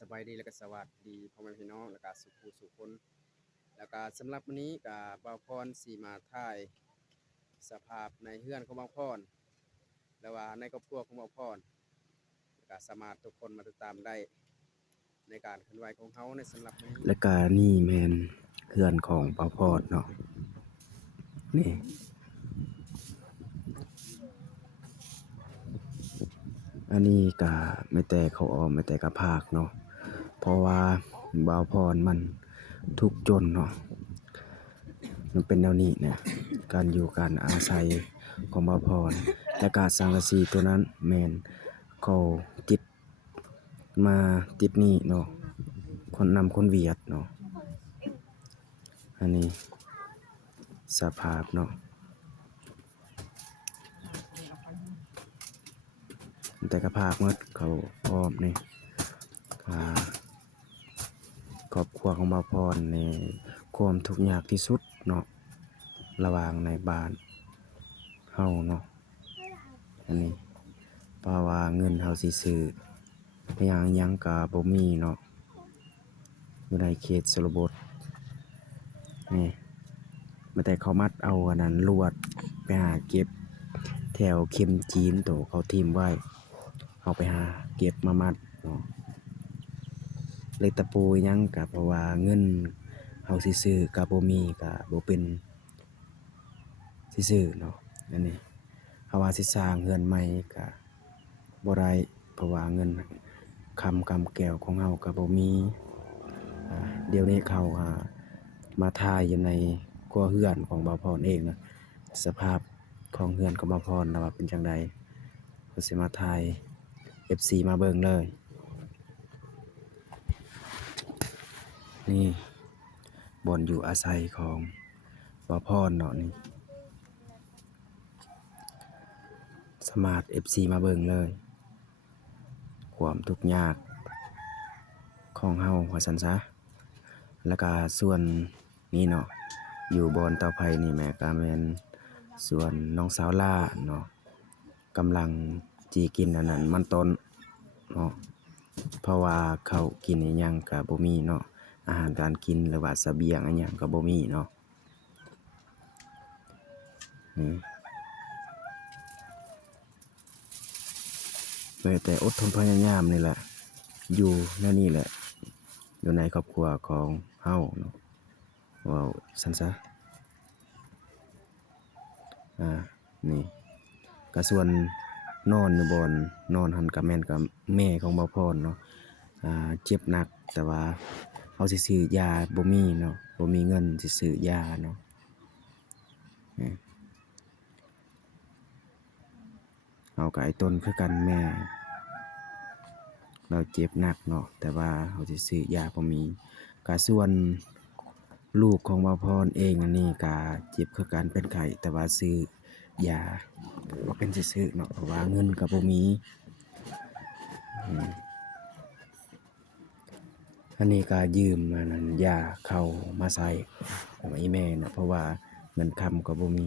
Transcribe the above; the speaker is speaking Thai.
สบายดีแล้วก็สวัสดีพ่อแม่พี่น้องแล้วก็สุขสุขคนแล้วก็สำหรับวันนี้ก็บ่าวพรสิมาถ่ายสภาพในเฮือนของบ่าวพรแล้วว่าในครอบครัวของบ่าวพรแล้วก็สามารถทุกคนมาติดตามได้ในการเคลื่อนไหวของเฮาในสำหรับวันนี้แล้วก็นี่แม่นเฮือนของป้าพอดเนาะนี่อันนี้ก็ไม่แต่เขาออมไม่แต่กระพากเนาะเพราะว่าบ่าวพรมันทุกข์จนเนาะมันเป็นแนวนี้เนี่ยการอยู่การอาศัยของบ่าวพรและก็สังกะสีตัวนั้นแม่นเขาติดมาติดหนี้เนาะคนเวียดเนาะอันนี้สภาพเนาะแต่กระพากหมดเขาพร้อมนี่ครอบครัวของบ่าวพรนี่ความทุกข์ยากที่สุดเนาะระหว่างในบ้านเฮาเนาะอันนี้เพราะว่าเงินเฮาสิซื้ออิหยังก็บ่มีเนาะอยู่ในเขตชนบทนี่มาแต่เขามัดเอาอันนั้นลวดไปหาเก็บแถวเข็มจีนโตเขาทิ่มไว้เอาไปหาเก็บมามัดเนาะเลยตะปูอิหยังก็เพราะว่าเงินเฮาสิซื้อก็บ่มีก็บ่เป็นสิซื้อเนาะอันนี้เฮาว่าสิสร้างเรือนใหม่ก็บ่ได้เพราะว่าเงินคำแก้วของเฮาก็บ่มีเดี๋ยวนี้เขามาถ่ายอยู่ในครัวเรือนของบ่าวพรเองนะสภาพของเรือนของบ่าวพรน่ะว่าเป็นจั่งใดก็สิมาถ่าย FC มาเบิ่งเลยนี่บ่อนอยู่อาศัยของบ่าวพรเนาะนี่สามารถ FC มาเบิ่งเลยความทุกข์ยากของเฮาว่าซั่นซะแล้วก็ส่วนนี้เนาะอยู่บอนเตาไผนี่แหม่ก็แม่นส่วนน้องสาวล่าเนาะกำลังจีกินอันนั้นมันต้นเนาะเพราะว่าข้าวกินอิหยังก็บ่มีเนาะอาหารการกินหรือว่าเสบียงอิหยังก็บ่มีเนาะแต่อดทนพยายามนี่แหละอยู่แนวนี้แหละอยู่ในครอบครัวของเฮาเนาะว้าวซั่นซะนี่ก็ส่วนนอนอยู่บ่อนนอนหันก็แม่นกับแม่ของบ่าวพรเนาะเจ็บหนักแต่ว่าเฮาสิซื้อยาบ่มีเนาะบ่มีเงินสิซื้อยาเนาะเอากับไอ้ต้นคือกันแม่เราเจ็บหนักเนาะแต่ว่าเฮาสิซื้อยาบ่มีก็ส่วนลูกของบ่าวพรเองอันนี้ก็เจ็บคือกันเป็นไข้แต่ว่าซื้อยาบ่เป็นสิซื้อเนาะเพราะว่าเงินก็บ่มีอันนี้ก็ยืมอันนั้นยาเข้ามาใส่ของอีแม่เนาะเพราะว่าเงินค้ำก็บ่มี